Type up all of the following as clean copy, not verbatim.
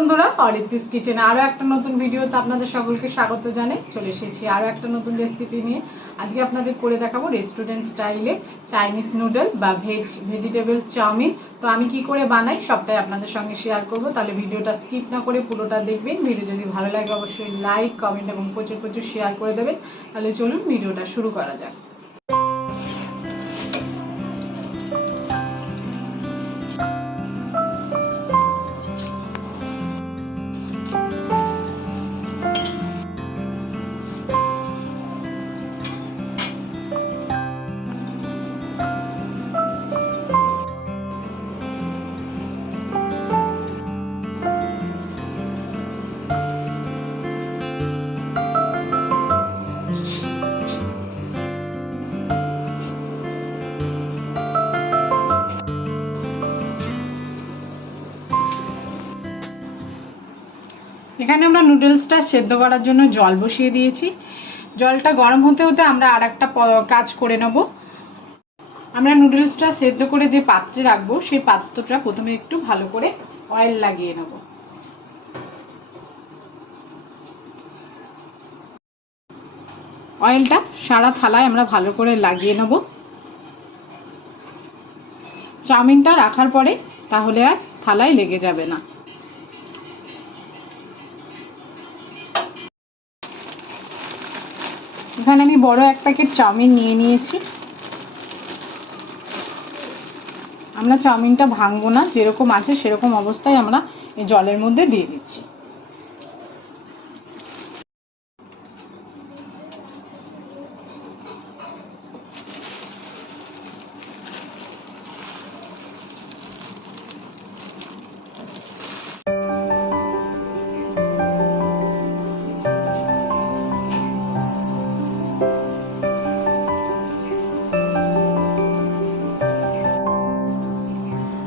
বন্ধুরা, অরিত্রিস কিচেনে আরো একটা নতুন ভিডিওতে আপনাদের সকলকে স্বাগত জানাই। চলে এসেছি আরো একটা নতুন রেসিপি নিয়ে। আজকে আপনাদের করে দেখাবো রেস্টুরেন্ট স্টাইলে চাইনিজ নুডল বা ভেজিটেবল চাউমিন। তো আমি কি করে বানাই সবটাই আপনাদের সঙ্গে শেয়ার করব, তাহলে ভিডিওটা স্কিপ না করে পুরোটা দেখবেন। ভিডিও যদি ভালো লাগে অবশ্যই লাইক, কমেন্ট এবং প্রচুর প্রচুর শেয়ার করে দেবেন। তাহলে চলুন ভিডিওটা শুরু করা যাক। এখানে আমরা নুডলসটা সেদ্ধ করার জন্য জল বসিয়ে দিয়েছি। জলটা গরম হতে হতে আমরা আর একটা কাজ করে নেব। আমরা নুডলসটা সেদ্ধ করে যে পাত্রে রাখবো সেই পাত্রটা প্রথমে একটু ভালো করে অয়েল লাগিয়ে নেব। অয়েলটা সারা থালায় আমরা ভালো করে লাগিয়ে নেব চাউমিনটা রাখার পরে, তাহলে আর থালায় লেগে যাবে না। এখানে আমি বড় এক প্যাকেট চাউমিন নিয়ে নিয়েছি। আমরা চাউমিনটা ভাঙবো না, যেরকম আছে সেরকম অবস্থায় আমরা এই জলের মধ্যে দিয়ে দিচ্ছি।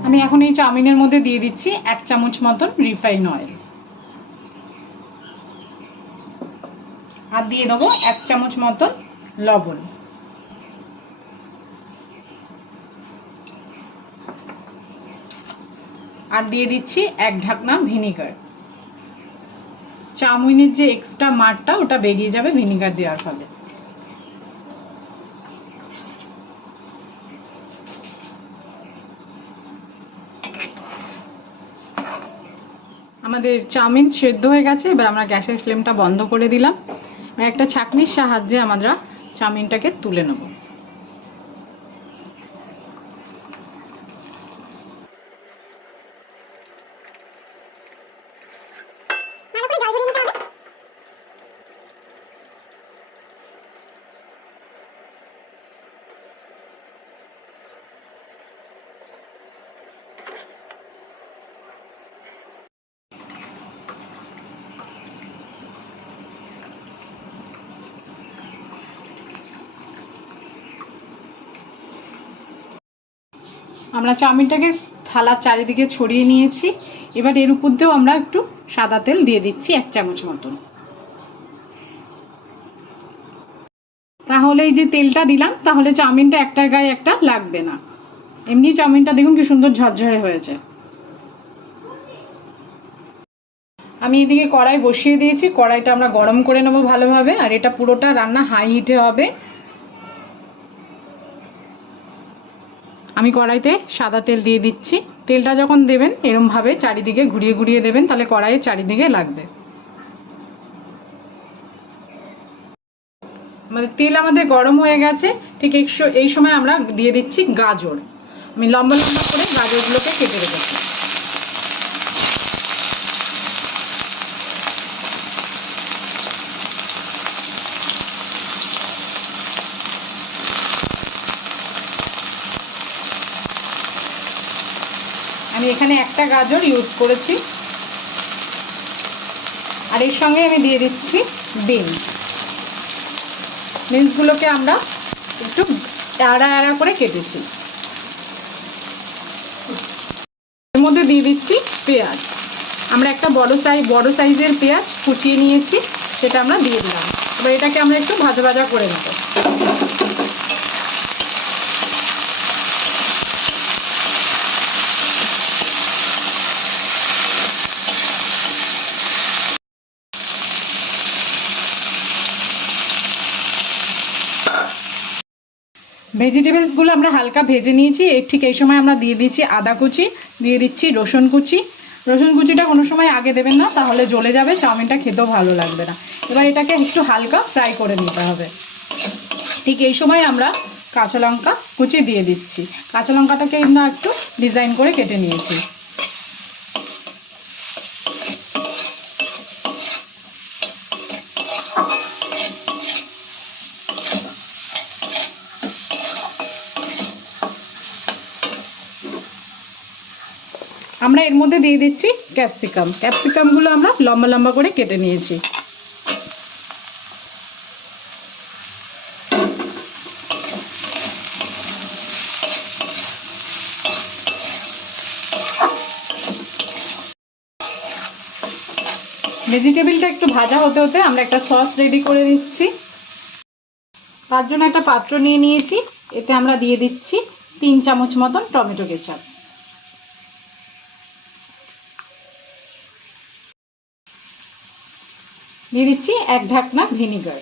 আমি এখন এই চাউমিনের মধ্যে দিয়ে দিচ্ছি 1 চামচ মতন রিফাইন অয়েল, আর দিয়ে দেবো 1 চামচ মতন লবণ, আর দিয়ে দিচ্ছি 1 ঢাকনা ভিনিগার। চাউমিনের যে এক্সট্রা মারটা ওটা বেরিয়ে যাবে ভিনিগার দেওয়ার ফলে। আমাদের চাউমিন সেদ্ধ হয়ে গেছে। এবার আমরা গ্যাসের ফ্লেমটা বন্ধ করে দিলাম। একটা ছাঁকনির সাহায্যে আমরা চাউমিনটাকে তুলে নেব। আমরা চাউমিনটাকে থালার চারিদিকে ছড়িয়ে নিয়েছি। এবার এর উপর দিয়েও আমরা একটু সাদা তেল দিয়ে দিচ্ছি 1 চামচ মতন। তাহলে এই যে তেলটা দিলাম, তাহলে চাউমিনটা একটার গায়ে একটা লাগবে না। এমনি চাউমিনটা দেখুন কি সুন্দর ঝরঝরে হয়েছে। আমি এদিকে কড়াই বসিয়ে দিয়েছি। কড়াইটা আমরা গরম করে নেবো ভালোভাবে, আর এটা পুরোটা রান্না হাই হিটে হবে। আমি কড়াইতে সাদা তেল দিয়ে দিচ্ছি। তেলটা যখন দেবেন এরমভাবে চারিদিকে ঘুরিয়ে ঘুরিয়ে দেবেন, তাহলে কড়াইয়ের চারিদিকে লাগবে। আমাদের গরম হয়ে গেছে। ঠিক এই সময় আমরা দিয়ে দিচ্ছি গাজর। আমি লম্বা লম্বা করে গাজরগুলোকে কেটে রেখেছি। আমি এখানে একটা গাজর ইউজ করেছি, আর এর সঙ্গে আমি দিয়ে দিচ্ছি বিনসগুলোকে আমরা একটু আড়া আড়া করে কেটেছি। এর মধ্যে দিয়ে দিচ্ছি পেঁয়াজ। আমরা একটা বড় সাইজের পেঁয়াজ কুচিয়ে নিয়েছি, সেটা আমরা দিয়ে দিলাম। এবার এটাকে আমরা একটু ভাজা ভাজা করে নেব। ভেজিটেবলসগুলো আমরা হালকা ভেজে নিয়েছি। ঠিক এই সময় আমরা দিয়ে দিচ্ছি আদা কুচি, দিয়ে দিচ্ছি রসুন কুচি। রসুন কুচিটা কোনো সময় আগে দেবেন না, তাহলে জ্বলে যাবে, চাউমিনটা খেতেও ভালো লাগবে না। এবার এটাকে একটু হালকা ফ্রাই করে নিতে হবে। ঠিক এই সময় আমরা কাঁচা লঙ্কা কুচি দিয়ে দিচ্ছি। কাঁচা লঙ্কাটাকে আমরা একটু ডিজাইন করে কেটে নিয়েছি। আমরা এর মধ্যে দিয়ে দিচ্ছি ক্যাপসিকাম। ক্যাপসিকামগুলো আমরা লম্বা লম্বা করে কেটে নিয়েছি। ভেজিটেবলটা একটু ভাজা হতে হতে আমরা একটা সস রেডি করে নিচ্ছি। তার জন্য একটা পাত্র নিয়ে নিয়েছি। এতে আমরা দিয়ে দিচ্ছি 3 চামচ মতন টমেটো কেচাপ। দিয়ে দিচ্ছি 1 ঢাকনা ভিনিগার।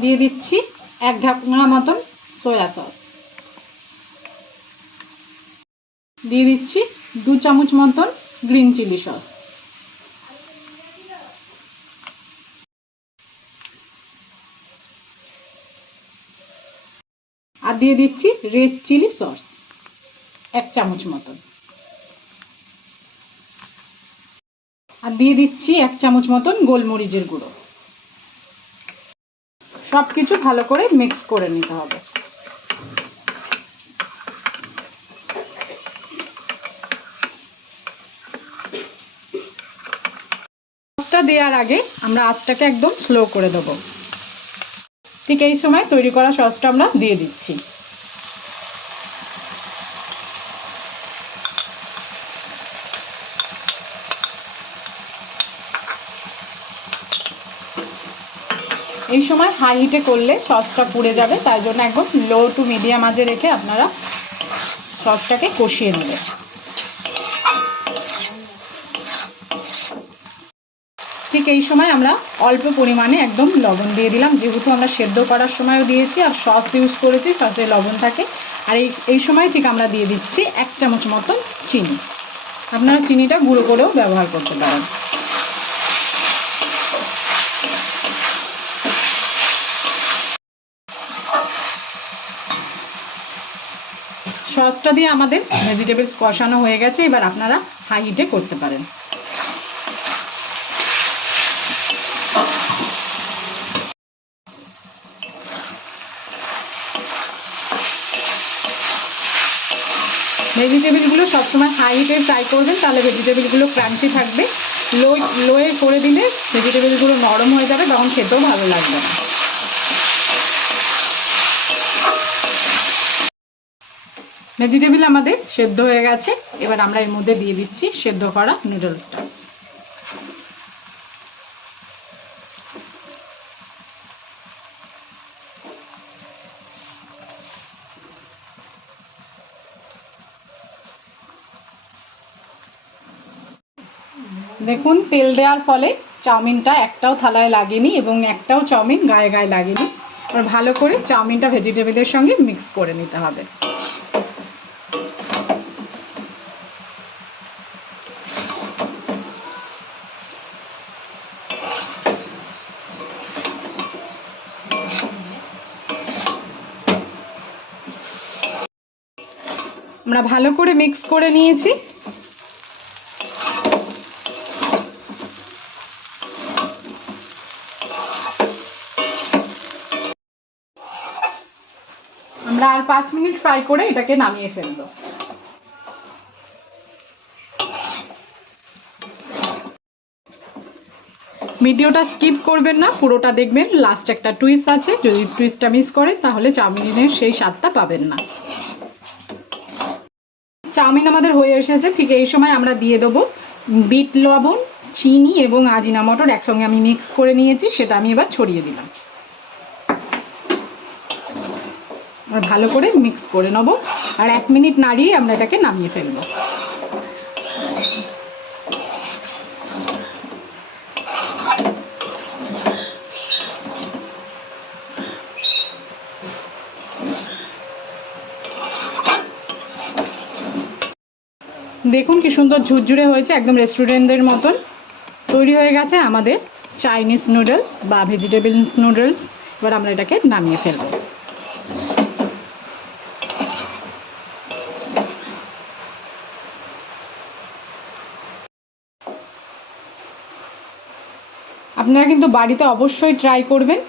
দিয়ে দিচ্ছি 1 ঢাকনা মতন সয়া সস। দিয়ে দিচ্ছি 2 চামচ মতন গ্রিন চিলি সস। আর দিয়ে দিচ্ছি রেড চিলি সস 1 চামচ মতন। আর দিয়ে দিচ্ছি 1 চামচ মতন গোলমরিচের গুঁড়ো। সবকিছু ভালো করে মিক্স করে নিতে হবে। সসটা দেওয়ার আগে আমরা আঁচটাকে একদম স্লো করে দেব। ঠিক এই সময় তৈরি করা সসটা আমরা দিয়ে দিচ্ছি। এই সময় হাই হিটে করলে সসটা পুড়ে যাবে, তাই জন্য একদম লো টু মিডিয়াম আঁচে রেখে আপনারা সসটাকে কষিয়ে নেবেন। ঠিক এই সময় আমরা অল্প পরিমাণে একদম লবণ দিয়ে দিলাম, যেহেতু আমরা সেদ্ধ করার সময়ও দিয়েছি আর সস ইউজ করেছি, সসে লবণ থাকে। আর এই সময় ঠিক আমরা দিয়ে দিচ্ছি 1 চামচ মতন চিনি। আপনারা চিনিটা গুঁড়ো করেও ব্যবহার করতে পারেন। সসটা দিয়ে আমাদের ভেজিটেবলস কষানো হয়ে গেছে। এবার আপনারা হাই হিটে করতে পারেন। ভেজিটেবলগুলো সবসময় হাই হিটে ফ্রাই করবেন, তাহলে ভেজিটেবলগুলো ক্রাঞ্চি থাকবে। লোয়ে করে দিলে ভেজিটেবলগুলো নরম হয়ে যাবে, তখন খেতেও ভালো লাগবে না। ভেজিটেবল আমাদের সেদ্ধ হয়ে গেছে। এবার আমরা এর মধ্যে দিয়ে দিচ্ছি সেদ্ধ করা নুডলসটা। দেখুন, তেল দেওয়ার ফলে চাউমিনটা একটাও থালায় লাগেনি এবং একটাও চাউমিন গায়ে গায়ে লাগেনি। আর ভালো করে চাউমিনটা ভেজিটেবলের সঙ্গে মিক্স করে নিতে হবে। আমরা ভালো করে মিক্স করে নিয়েছি। আমরা আর 5 মিনিট ফ্রাই করে এটাকে নামিয়ে ফেলবো। ভিডিওটা স্কিপ করবেন না, পুরোটা দেখবেন। লাস্ট একটা টুইস্ট আছে, যদি টুইস্টটা মিস করেন তাহলে চাউমিনের সেই স্বাদটা পাবেন না। চাউমিন আমাদের হয়ে এসেছে। ঠিক এই সময় আমরা দিয়ে দেবো বিট লবণ, চিনি এবং আজিনামোটোর একসঙ্গে আমি মিক্স করে নিয়েছি, সেটা আমি এবার ছড়িয়ে দিলাম। আর ভালো করে মিক্স করে নেব। আর 1 মিনিট নাড়িয়ে আমরা এটাকে নামিয়ে ফেলবো। দেখুন কি সুন্দর ঝুরঝুরে হয়েছে, একদম রেস্টুরেন্টদের মতন তৈরি হয়ে গেছে আমাদের চাইনিজ নুডলস বা ভেজিটেবল নুডলস। এবার আমরা এটাকে নামিয়ে ফেলব। আপনারা কিন্তু বাড়িতে অবশ্যই ট্রাই করবেন,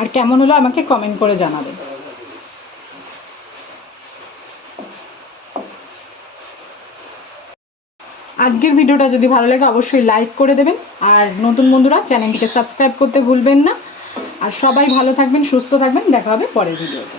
আর কেমন হলো আমাকে কমেন্ট করে জানাবেন। আজকের ভিডিওটা যদি ভালো লাগে অবশ্যই লাইক করে দেবেন, আর নতুন বন্ধুরা চ্যানেলটিকে সাবস্ক্রাইব করতে ভুলবেন না। আর সবাই ভালো থাকবেন, সুস্থ থাকবেন, দেখা হবে পরের ভিডিওতে।